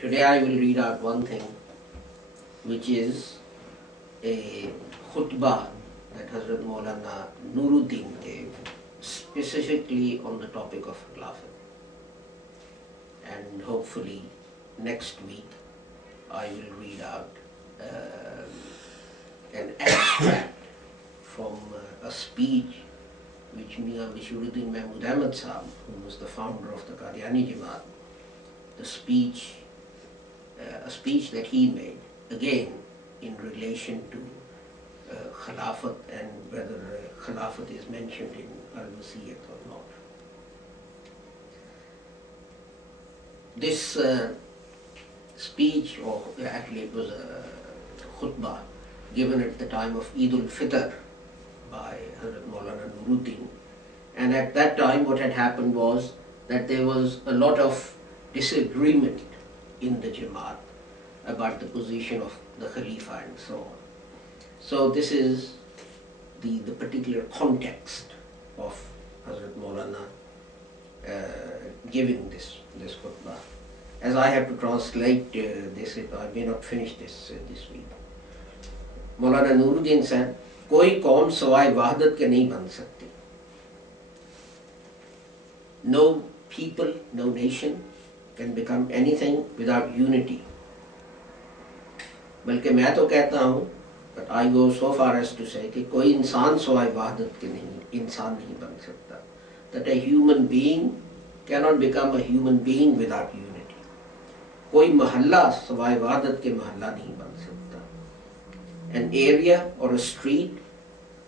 Today I will read out one thing, which is a khutbah that Hazrat Maulana Nuruddin gave, specifically on the topic of Khilafat. And hopefully next week I will read out an extract from a speech which Mian Bashiruddin Mahmud Ahmad Sahab, who was the founder of the Qadiani Jamaat, a speech that he made, again in relation to Khilafat and whether Khilafat is mentioned in Al-Wasiyyat or not. This speech, or actually it was a khutbah given at the time of Eid al-Fitr by Hazrat Maulana Nuruddin, and at that time what had happened was that there was a lot of disagreement in the Jamaat about the position of the Khalifa and so on. So this is the particular context of Hazrat Maulana giving this khutbah. As I have to translate this, I may not finish this week. Maulana Nuruddin said, "Koi kaum sawai wahdat ke nahi ban sakti." No people, no nation can become anything without unity. बल्कि मैं तो कहता हूँ, but I go so far as to say कि कोई इंसान सवाए वहदत के नहीं इंसान नहीं बन सकता. That a human being cannot become a human being without unity. कोई महल्ला सवाए वहदत के महल्ला नहीं बन सकता. An area or a street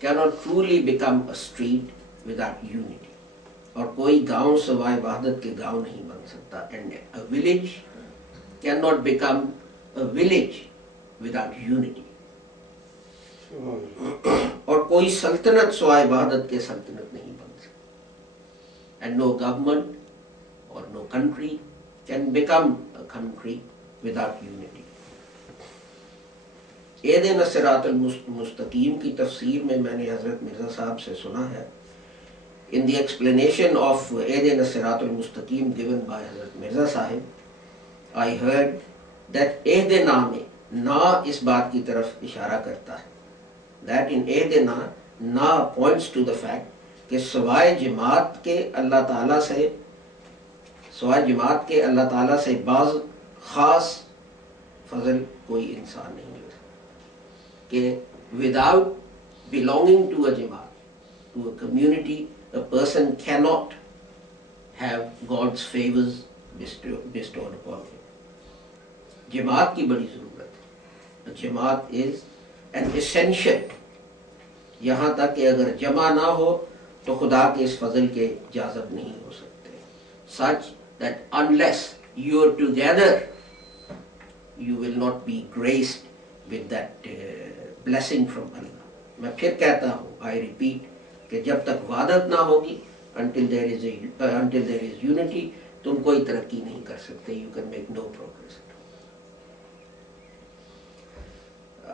cannot truly become a street without unity. और कोई गांव सवाए वहदत के गांव नहीं बन सकता. And a village cannot become a village without unity. और कोई सल्तनत सवाए वहदत के सल्तनत नहीं बन सकती. And no government or no country can become a country without unity. एहदिना सिरातल मुस्तकीम की तफसीर में मैंने हजरत मिर्जा साहब से सुना है. In the explanation of एहदिना सिरातल Mustakim given by Hazrat Mirza Sahib, I heard that एहदिना में ना इस बात की तरफ इशारा करता है. That in एहदिना ना points to the fact कि सवाए जमात के अल्लाह ताला से बाज़ खास फजल कोई इंसान नहीं मिल सकता. कि without belonging to a jamaat, to a community, a person cannot have God's favors bestowed upon him. जमात की बड़ी ज़रूरत है. The Jamaat is an essential. यहाँ तक कि अगर जमा ना हो तो खुदा के इस फजल के जाज़ब नहीं हो सकते. Such that unless you are together, you will not be graced with that blessing from Allah. मैं फिर कहता हूँ, I repeat, कि जब तक वादत ना होगी, until there is unity, तुम कोई तरक्की नहीं कर सकते. You can make no progress.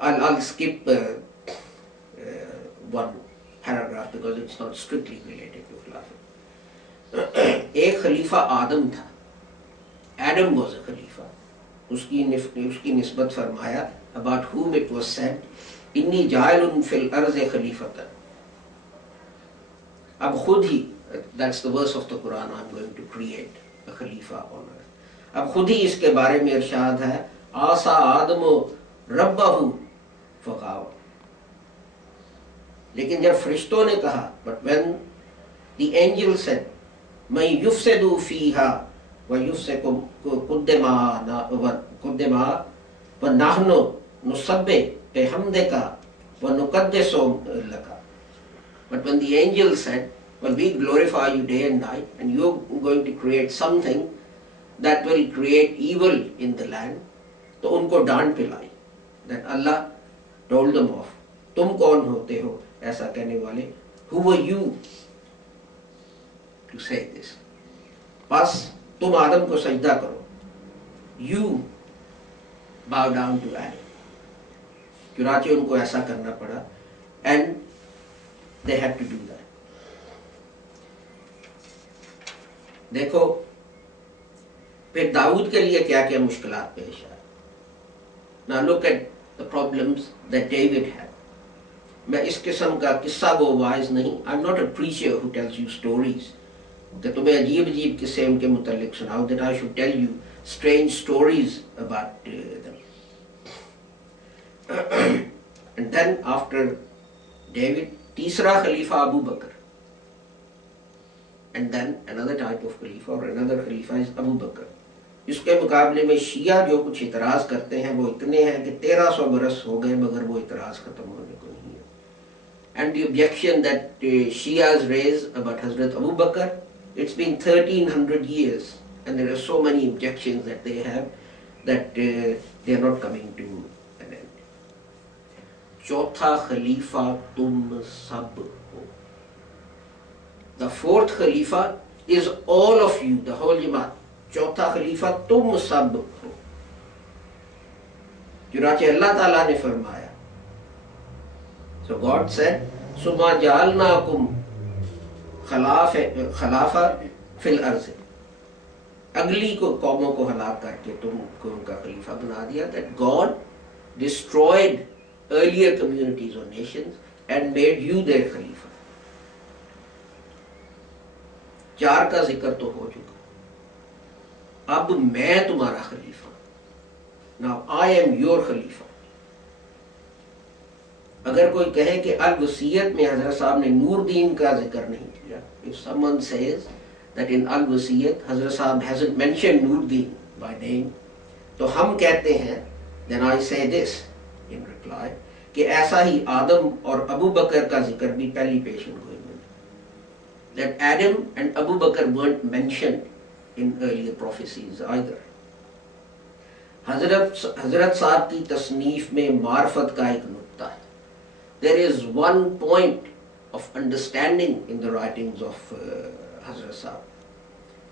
I'll skip one paragraph because it's not strictly related to Khilafat. एक खलीफा आदम था. Adam was a खलीफा. उसकी निस्बत फरमाया, about whom it was said, इन्नी जायलुन फिल अर्ज़ खलीफतन. अब खुद ही, that's the verse of the Quran, I'm going to create a Khalifa on earth. अब खुद ही इसके बारे में इरशाद है, आसा आदमो रब्बहु फगावा. लेकिन जब फरिश्तों ने कहा, but when the angel said, मैं युफ्सिदु फीहा व युफ्सिकु कुद्दमा व नाहनु नुसब्बे बिहम्दिका व नुक़द्दिसु लका. But when the angel said, well, we glorify you day and night, and you're going to create something that will create evil in the land, तो उनको डांट पिलाई. That Allah told them off. तुम कौन होते हो ऐसा कहने वाले? Who were you to say this? बस तुम आदम को सजदा करो. You bow down to Adam. चुनाचे उनको ऐसा करना पड़ा, and they had to do that. देखो फिर दाऊद के लिए क्या क्या मुश्किलात पेश आए. Now look at the problems that David had. मैं इस किस्म का किस्सा गो वाइज नहीं. I'm not a preacher who tells you stories. कि तुम्हें अजीब अजीब किस्से उनके मुतालिक सुनाओ. That I should tell you strange stories about them. And then after David, तीसरा खलीफा अबू बकर. And then another type of Khalifa or another Khalifa is Abu बकर. इसके मुकाबले में शिया जो कुछ इतराज करते हैं वो इतने हैं कि 1300 बरस हो गए मगर वो इतराज खत्म होने को नहीं है. And the objection that Shias raise about Hazrat Abu Bakr, it's been 1300 years and there are so many objections that they have that they are not coming to an end. चौथा खलीफा तुम सब हो. The fourth Khalifa is all of you, the whole Jamaat. चौथा खलीफा तुम सब हो. चुनाचे अल्लाह ताला ने फरमाया. So God said, सुमा जालनाकुम खलाफा फिल अर्ज़. अगली को कौमों को हलाक करके तुमको उनका खलीफा बना दिया. That God destroyed earlier communities or nations and made you their खलीफा. 4 का जिक्र तो हो चुका. अब मैं तुम्हारा खलीफा. Now I am your खलीफा. अगर कोई कहे कि अल वसीयत में हजरत साहब ने नूरदीन का जिक्र नहीं किया, if someone says that in अल वसीयत हजरत साहब hasn't mentioned Nureddin by name, तो हम कहते हैं, then I say this in reply, कि ऐसा ही आदम और अबू बकर का जिक्र भी पहली पेशन गोई में, that Adam and Abu Bakr weren't mentioned in earlier prophecies either. हजरत साहब की तसनीफ में मार्फत का एक नुक्ता है. There is one point of understanding in the writings of हजरत साहब.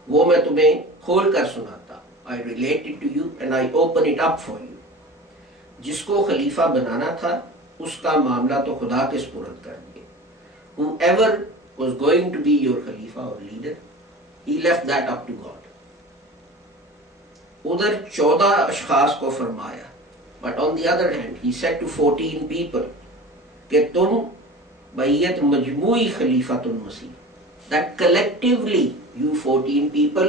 वो मैं तुम्हें खोल कर सुनाता. I relate it to you and I open it up for you. जिसको खलीफा बनाना था उसका मामला तो खुदा के सुपुर्द कर दिए. Whoever was going to be your Khalifa or leader, he left that up to God. उधर 14 अशखास को फरमाया. But on the other hand, he said to 14 people कि तुम बैयत मजमूई खलीफातुल मसीह. That collectively you 14 people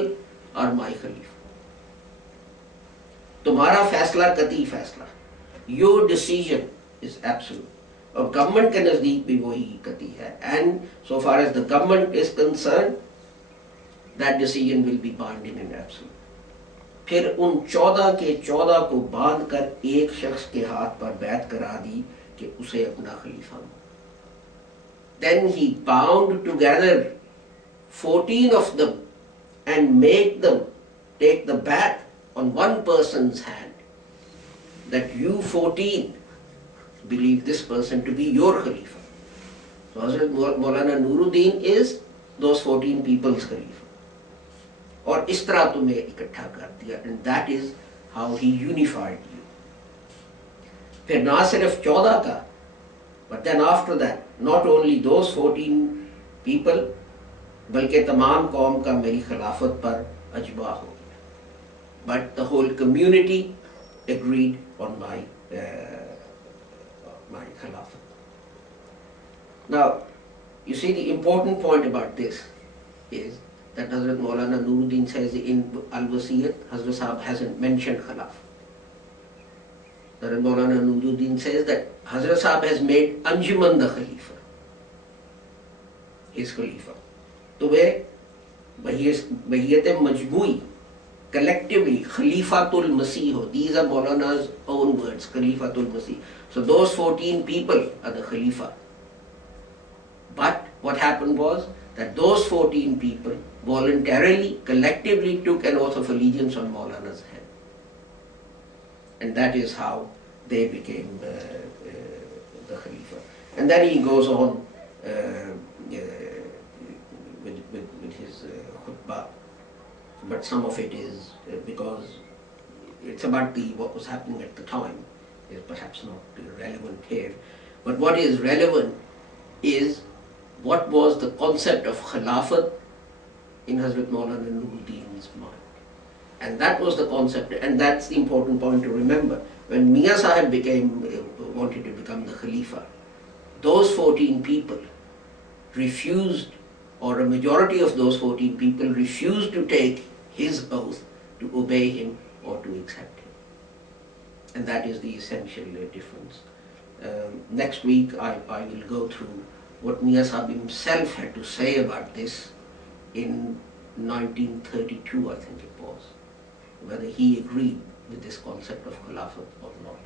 are my खलीफा. तुम्हारा फैसला कती फैसला. Your decision is absolute. और गवर्नमेंट के नजदीक भी वही कती है. And so far as the government is concerned, that decision will be binding and absolute. फिर उन 14 के 14 को बांध कर एक शख्स के हाथ पर बैत करा दी कि उसे अपना खलीफा. Then he bound together 14 of them and made them take the bat on one person's hand, that you 14 believe this person to be your khalifa. So Hazrat Maulana Nuruddin is those 14 people's khalifa. और इस तरह तुम्हें इकट्ठा कर दिया. And that is how he unified you. फिर ना सिर्फ 14 का, but then after that, not only those 14 people, बल्कि तमाम कौम का मेरी खिलाफत पर अजमा हो गया. But the whole community agreed on my khilafat. Now, you see, the important point about this is that Hazrat Maulana Nuruddin says in Al-Wasiyat, Hazrat Sahab hasn't mentioned Khalaf. Hazrat Maulana Nuruddin says that Hazrat Sahab has made Anjuman the Khalifa, his Khalifa. तो वे बहियत मजमूई, collectively, Khalifatul Masih ho. These are Maulana's own words, Khalifatul Masih. So those 14 people are the Khalifa. But what happened was that those 14 people voluntarily, collectively took an oath of allegiance on Maulana's head. And that is how they became the Khalifa. And then he goes on with his khutbah. But some of it is because it's about what was happening at the time, is perhaps not relevant here. But what is relevant is what was the concept of Khilafat in Hazrat Maulana Nuruddin's mind. And that was the concept, and that's the important point to remember. When Mian Sahib wanted to become the Khalifa, those 14 people refused, or a majority of those 14 people refused to take his oath to obey him or to accept him. And that is the essential difference. Next week I will go through what Mian Sahib himself had to say about this in 1932, I think it was, whether he agreed with this concept of Khilafat or not.